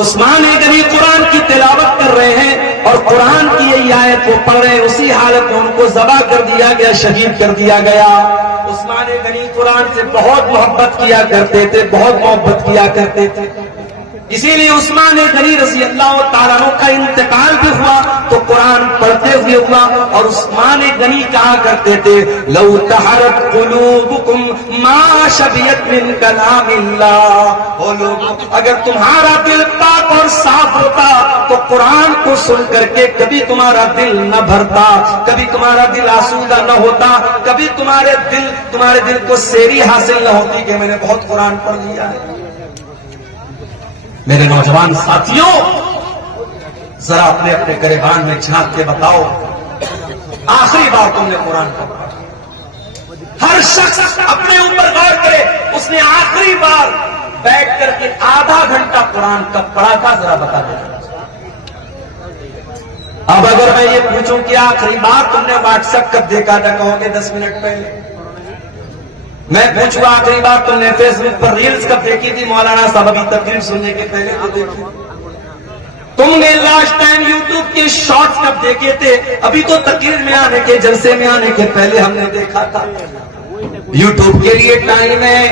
عثمان غنی قرآن کی تلاوت کر رہے ہیں اور قرآن کی یہ آیت کو پڑھ رہے ہیں، اسی حالت میں ان کو ذبح کر دیا گیا، شہید کر دیا گیا۔ عثمان غنی قرآن سے بہت محبت کیا کرتے تھے، بہت محبت کیا کرتے تھے، اسی لیے عثمان غنی رضی اللہ تعالیٰ عنہ کا انتقال بھی ہوا تو قرآن پڑھتے ہوئے ہوا، اور عثمان غنی کہا کرتے تھے لو طہرت قلوبکم ما شبیت من کلام اللہ، او لوگوں اگر تمہارا دل پاک اور صاف ہوتا تو قرآن کو سن کر کے کبھی تمہارا دل نہ بھرتا، کبھی تمہارا دل آسودہ نہ ہوتا، کبھی تمہارے دل کو سیری حاصل نہ ہوتی کہ میں نے بہت قرآن پڑھ لیا ہے۔ میرے نوجوان ساتھیوں، ذرا اپنے اپنے گریبان میں جھانک کے بتاؤ آخری بار تم نے قرآن کب پڑھا؟ ہر شخص اپنے اوپر غور کرے، اس نے آخری بار بیٹھ کر کے آدھا گھنٹہ قرآن کب پڑھا تھا، ذرا بتا دیں۔ اب اگر میں یہ پوچھوں کہ آخری بار تم نے واٹس ایپ کب دیکھا تھا، کہو گے 10 منٹ پہلے۔ میں پوچھوں آخری بار تم نے فیس بک پر ریلز کب دیکھی تھی، مولانا صاحب ابھی تقریر سننے کے پہلے تو دیکھی۔ تم نے لاسٹ ٹائم یوٹیوب کے شارٹس کب دیکھے تھے، ابھی تو تقریر میں آنے کے جلسے میں آنے کے پہلے ہم نے دیکھا تھا۔ یوٹیوب کے لیے ٹائم ہے،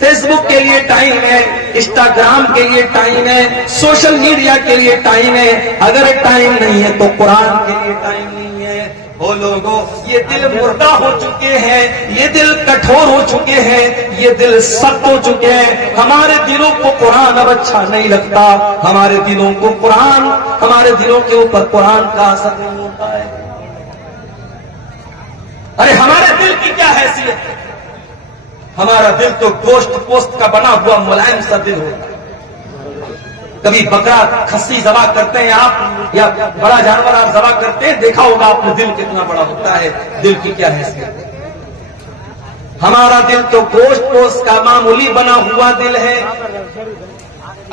فیس بک کے لیے ٹائم ہے، انسٹاگرام کے لیے ٹائم ہے، سوشل میڈیا کے لیے ٹائم ہے، اگر ٹائم نہیں ہے تو قرآن کے لیے ٹائم نہیں ہے۔ وہ لوگوں یہ دل مردہ ہو چکے ہیں، یہ دل کٹھور ہو چکے ہیں، یہ دل سخت ہو چکے ہیں، ہمارے دلوں کو قرآن اب اچھا نہیں لگتا، ہمارے دلوں کو قرآن، ہمارے دلوں کے اوپر قرآن کا اثر نہیں ہوتا ہے۔ ارے ہمارے دل کی کیا حیثیت ہے؟ ہمارا دل تو گوشت پوست کا بنا ہوا ملائم سا دل ہوتا ہے۔ کبھی بکرا کھسی ذبح کرتے ہیں آپ، یا بڑا جانور آپ ذبح کرتے ہیں، دیکھا ہوگا آپ نے دل کتنا بڑا ہوتا ہے، دل کی کیا حیثیت ہے؟ ہمارا دل تو گوشت پوست کا معمولی بنا ہوا دل ہے۔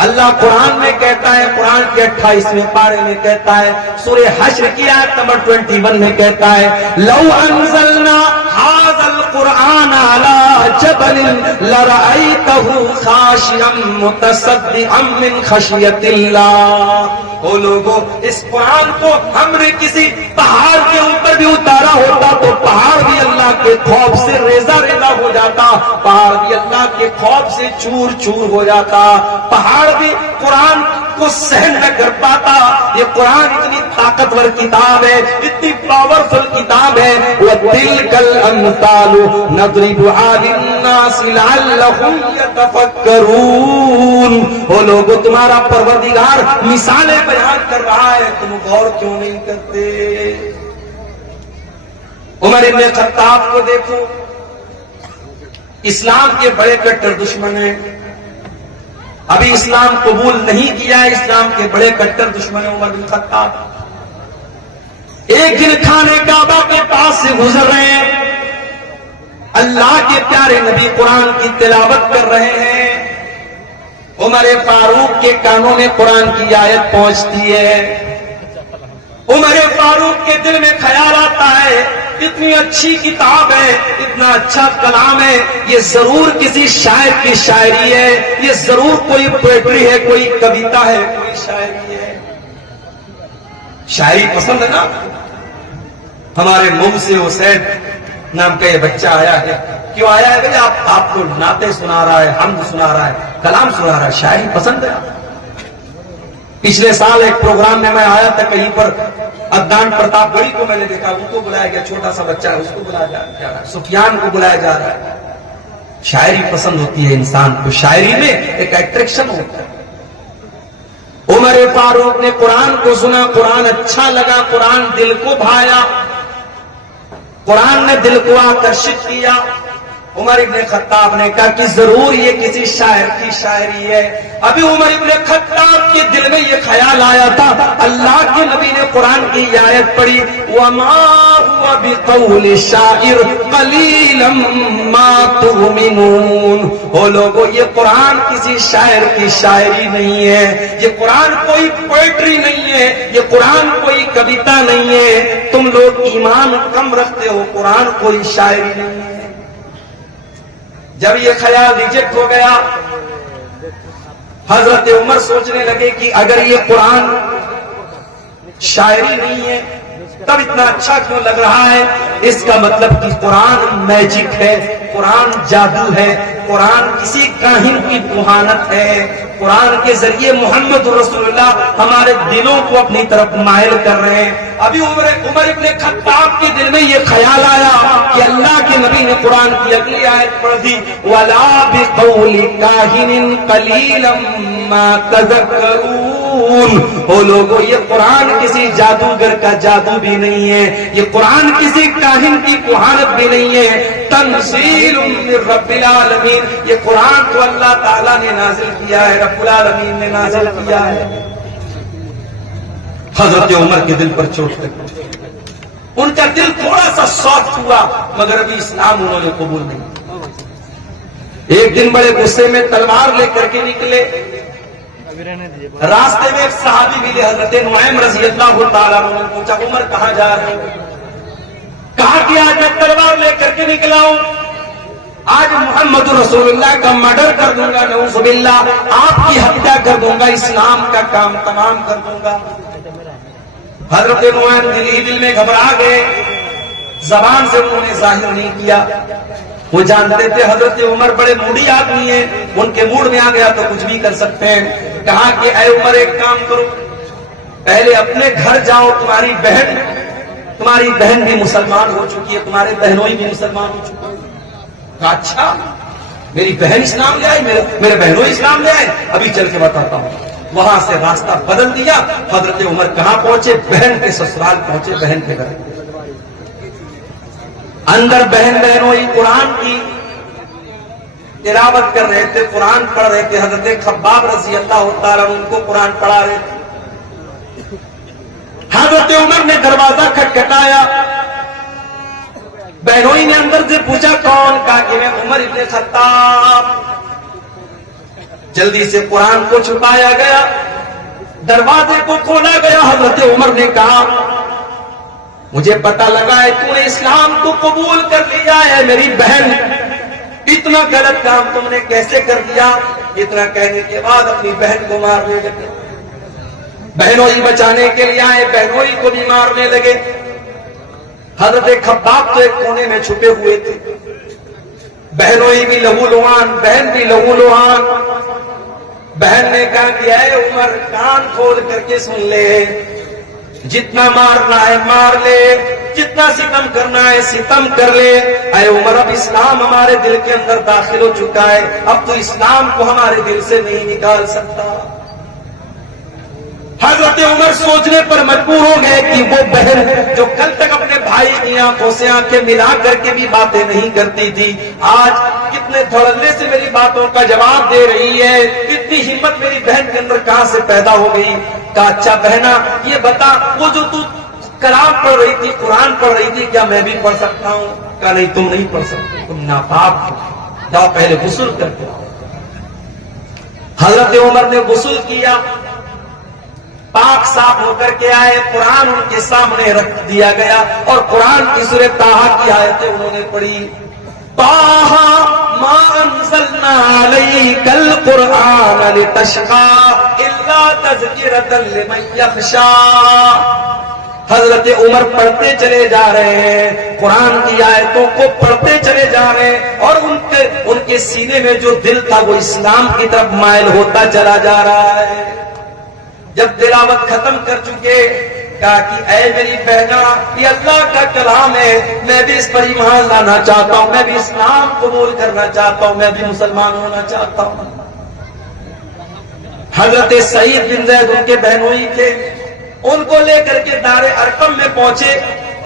اللہ قرآن میں کہتا ہے، قرآن کے 28ویں پارے میں کہتا ہے، سورہ حشر کی آیت نمبر 21 میں کہتا ہے لو انزلنا هذا القرآن على جبل لرأيته خاشعا متصدعا من خشية الله۔ وہ لوگوں اس قرآن کو ہم نے کسی پہاڑ کے اوپر بھی اتارا ہوتا تو پہاڑ بھی اللہ کے خوف سے ریزہ ریزہ ہو جاتا، پہاڑ بھی اللہ کے خوف سے چور چور ہو جاتا، پہاڑ بھی قرآن کو سہن نہ کر پاتا۔ یہ قرآن اتنی طاقتور کتاب ہے، اتنی پاورفل کتاب ہے۔ وَتِلْكَ الْأَمْثَالُ نَضْرِبُهَا لِلنَّاسِ لَعَلَّهُمْ يَتَفَكَّرُونَ۔ وہ لوگوں تمہارا پروردگار مثالیں بیان کر رہا ہے، تم غور کیوں نہیں کرتے؟ عمر ابن خطاب کو دیکھو، اسلام کے بڑے کٹر دشمن ہیں، ابھی اسلام قبول نہیں کیا ہے، اسلام کے بڑے کٹر دشمن ہیں عمر بن خطاب۔ ایک دن کھانے کعبہ کے پاس سے گزر رہے ہیں، اللہ کے پیارے نبی قرآن کی تلاوت کر رہے ہیں، عمر فاروق کے کانوں میں قرآن کی آیت پہنچتی ہے، عمر فاروق کے دل میں خیال آتا ہے اتنی اچھی کتاب ہے، اتنا اچھا کلام ہے، یہ ضرور کسی شاعر کی شاعری ہے، یہ ضرور کوئی پوئٹری ہے، کوئی کویتا ہے، کوئی شاعری ہے۔ شاعری پسند ہے نا؟ ہمارے منہ سے حسین نام کا یہ بچہ آیا ہے، کیوں آیا ہے بھائی؟ آپ کو نعتیں سنا رہا ہے، حمد سنا رہا ہے، کلام سنا رہا ہے، شاعری پسند ہے۔ پچھلے سال ایک پروگرام میں آیا تھا، کہیں پر عدنان پرتاپ گڑھی کو میں نے دیکھا، ان کو بلایا گیا، چھوٹا سا بچہ ہے، اس کو بلایا جا رہا ہے، سفیان کو بلایا جا رہا ہے۔ شاعری پسند ہوتی ہے انسان کو، شاعری میں ایک اٹریکشن ہوتا ہے۔ عمر فاروق نے قرآن کو سنا، قرآن اچھا لگا، قرآن دل کو بھایا، قرآن نے دل کو آکرشت کیا۔ عمر ابن خطاب نے کہا کہ ضرور یہ کسی شاعر کی شاعری ہے۔ ابھی عمر ابن خطاب کے دل میں یہ خیال آیا تھا، اللہ کے نبی نے قرآن کی آیت پڑھی وَمَا هُوَ بِقَوْلِ شَاعِرٍ قَلِيلًا مَا تُؤْمِنُونَ۔ وہ لوگوں یہ قرآن کسی شاعر کی شاعری نہیں ہے، یہ قرآن کوئی پوئٹری نہیں ہے، یہ قرآن کوئی کویتا نہیں ہے، تم لوگ ایمان کم رکھتے ہو، قرآن کوئی شاعری نہیں ہے۔ جب یہ خیال ریجیکٹ ہو گیا، حضرت عمر سوچنے لگے کہ اگر یہ قرآن شاعری نہیں ہے تب اتنا اچھا کیوں لگ رہا ہے؟ اس کا مطلب کہ قرآن میجک ہے، قرآن جادو ہے، قرآن کسی کاہن کی کوہانت ہے، قرآن کے ذریعے محمد رسول اللہ ہمارے دلوں کو اپنی طرف مائل کر رہے ہیں۔ ابھی عمر ابن خطاب کے دل میں یہ خیال آیا کہ اللہ کے نبی نے قرآن کی اگلی آیت پڑھ دی، وَلَا بِقَوْلِ كَاهِنٍ قَلِيلًا مَا تَذَكَّرُونَ۔ او لوگو، یہ قرآن کسی جادوگر کا جادو بھی نہیں ہے، یہ قرآن کسی کاہن کی کوہانت بھی نہیں ہے، تنزیل من رب العالمین، یہ قرآن تو اللہ تعالیٰ نے نازل کیا ہے، رب العالمین نے نازل کیا ہے۔ حضرت عمر کے دل پر چوٹ لگی، ان کا دل تھوڑا سا سافٹ ہوا، مگر ابھی اسلام انہوں نے قبول نہیں۔ ایک دن بڑے غصے میں تلوار لے کر کے نکلے، راستے میں ایک صحابی ملے، حضرت نعیم رضی اللہ تعالیٰ عنہ نے پوچھا عمر کہاں جا رہے ہیں؟ کہا کہ آج میں تلوار لے کر کے نکلا ہوں، آج محمد رسول اللہ کا مرڈر کر دوں گا، نعوذ باللہ، آپ کی ہتیا کر دوں گا، اسلام کا کام تمام کر دوں گا۔ حضرت نعیم دل میں گھبرا گئے، زبان سے انہوں نے ظاہر نہیں کیا، وہ جانتے تھے حضرت عمر بڑے موڈی آدمی ہیں، ان کے موڈ میں آ گیا تو کچھ بھی کر سکتے ہیں۔ کہا کہ اے عمر ایک کام کرو، پہلے اپنے گھر جاؤ، تمہاری بہن بھی مسلمان ہو چکی ہے، تمہارے بہنوئی بھی مسلمان ہو چکی ہے۔ کہا اچھا، میری بہن اسلام لے آئی، میرے بہنوئی اسلام لے آئے، ابھی چل کے بتاتا ہوں۔ وہاں سے راستہ بدل دیا، حضرت عمر کہاں پہنچے؟ بہن کے سسرال پہنچے، بہن کے گھر۔ اندر بہنوئی قرآن کی تلاوت کر رہے تھے، قرآن پڑھ رہے تھے، حضرت خباب رضی اللہ تعالیٰ ان کو قرآن پڑھا رہے تھے۔ حضرت عمر نے دروازہ کھٹکھٹایا، بہنوئی نے اندر سے پوچھا کون؟ کہا کہ میں عمر ابن خطاب۔ جلدی سے قرآن کو چھپایا گیا، دروازے کو کھولا گیا۔ حضرت عمر نے کہا مجھے پتا لگا ہے تو نے اسلام کو قبول کر لیا ہے، میری بہن، اتنا غلط کام تم نے کیسے کر دیا؟ اتنا کہنے کے بعد اپنی بہن کو مارنے لگے، بہنوئی بچانے کے لیے آئے، بہنوئی کو بھی مارنے لگے۔ حضرت خباب تو ایک کونے میں چھپے ہوئے تھے، بہنوئی بھی لہو لہان، بہن بھی لہو لہان۔ بہن نے کہا کہ اے عمر کان کھول کر کے سن لے، جتنا مارنا ہے مار لے، جتنا ستم کرنا ہے ستم کر لے۔ اے عمر اب اسلام ہمارے دل کے اندر داخل ہو چکا ہے، اب تو اسلام کو ہمارے دل سے نہیں نکال سکتا۔ حضرت عمر سوچنے پر مجبور ہو گئے کہ وہ بہن جو کل تک اپنے بھائی کی آنکھوں سے آنکھیں ملا کر کے بھی باتیں نہیں کرتی تھی، آج کتنے دھڑلے سے میری باتوں کا جواب دے رہی ہے، اتنی ہمت میری بہن کے اندر کہاں سے پیدا ہو گئی؟ کہا اچھا بہنا یہ بتا، وہ جو تو کلام پڑھ رہی تھی، قرآن پڑھ رہی تھی، کیا میں بھی پڑھ سکتا ہوں؟ کہا نہیں تم نہیں پڑھ سکتے، تم ناپاک ہو، جاؤ پہلے غسل کر کے آؤ۔ حضرت عمر نے غسل کیا، پاک صاف ہو کر کے آئے، قرآن ان کے سامنے رکھ دیا گیا اور قرآن کی سورہ طٰہٰ کی آیتیں انہوں نے پڑھی۔ طٰہٰ ما انزلنا علیک القرآن لتشقى الا تذکرۃ لمن یخشی۔ حضرت عمر پڑھتے چلے جا رہے ہیں، قرآن کی آیتوں کو پڑھتے چلے جا رہے ہیں، اور ان کے سینے میں جو دل تھا وہ اسلام کی طرف مائل ہوتا چلا جا رہا ہے۔ جب تلاوت ختم کر چکے، کہا کہ اے میری بہنا یہ اللہ کا کلام ہے، میں بھی اس پر ایمان لانا چاہتا ہوں، میں بھی اسلام قبول کرنا چاہتا ہوں، میں بھی مسلمان ہونا چاہتا ہوں۔ حضرت سعید بن زید ان کے بہنوئی تھے، ان کو لے کر کے دار ارقم میں پہنچے،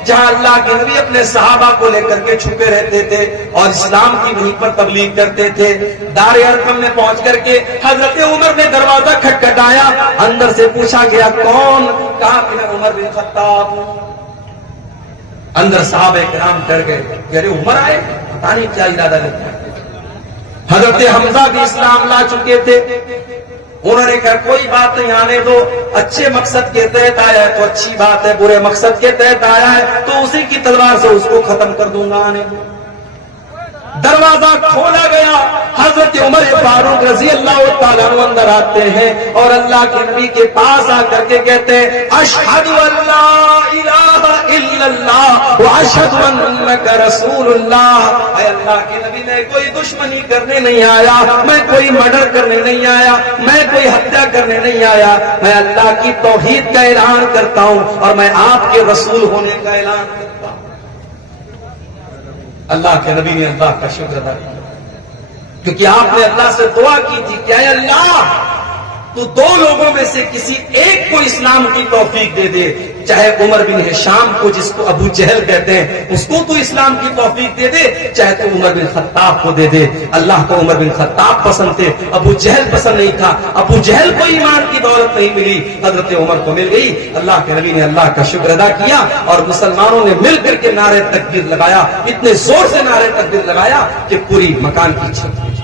جہاں اللہ کے نبی اپنے صحابہ کو لے کر کے چھپے رہتے تھے اور اسلام کی وہیں پر تبلیغ کرتے تھے۔ دار ارقم میں پہنچ کر کے حضرت عمر نے دروازہ کھٹکھٹایا، اندر سے پوچھا گیا کون؟ کہا کہ میں عمر بن خطاب ہوں۔ اندر صحابہ کرام ڈر گئے کہ ارے عمر آئے، پتہ نہیں کیا ارادہ کرتے ہیں۔ حضرت حمزہ بھی اسلام لا چکے تھے، انہوں نے کہا کوئی بات نہیں، آنے دو، اچھے مقصد کے تحت آیا ہے تو اچھی بات ہے، برے مقصد کے تحت آیا ہے تو اسی کی تلوار سے اس کو ختم کر دوں گا، آنے دو۔ دروازہ کھولا گیا، حضرت عمر فاروق رضی اللہ تعالیٰ عنہ اندر آتے ہیں اور اللہ کے نبی کے پاس آ کر کے کہتے ہیں اشہد ان لا الہ الا اللہ واشہد انک رسول اللہ۔ اے اللہ کے نبی، میں کوئی دشمنی کرنے نہیں آیا، میں کوئی مرڈر کرنے نہیں آیا، میں کوئی ہتیا کرنے نہیں آیا، میں اللہ کی توحید کا اعلان کرتا ہوں اور میں آپ کے رسول ہونے کا اعلان کرتا ہوں۔ اللہ کے نبی نے اللہ کا شکر ادا کیا، کیونکہ آپ نے اللہ سے دعا کی تھی کہ اے اللہ تو دو لوگوں میں سے کسی ایک کو اسلام کی توفیق دے دے، چاہے عمر بن ہشام کو جس کو ابو جہل کہتے ہیں اس کو تو اسلام کی توفیق دے دے، چاہے تو عمر بن خطاب کو دے دے۔ اللہ کو عمر بن خطاب پسند تھے، ابو جہل پسند نہیں تھا، ابو جہل کو ایمان کی دولت نہیں ملی، حضرت عمر کو مل گئی۔ اللہ کے نبی نے اللہ کا شکر ادا کیا اور مسلمانوں نے مل کر کے نعرے تکبیر لگایا، اتنے زور سے نعرے تکبیر لگایا کہ پوری مکان کی چھت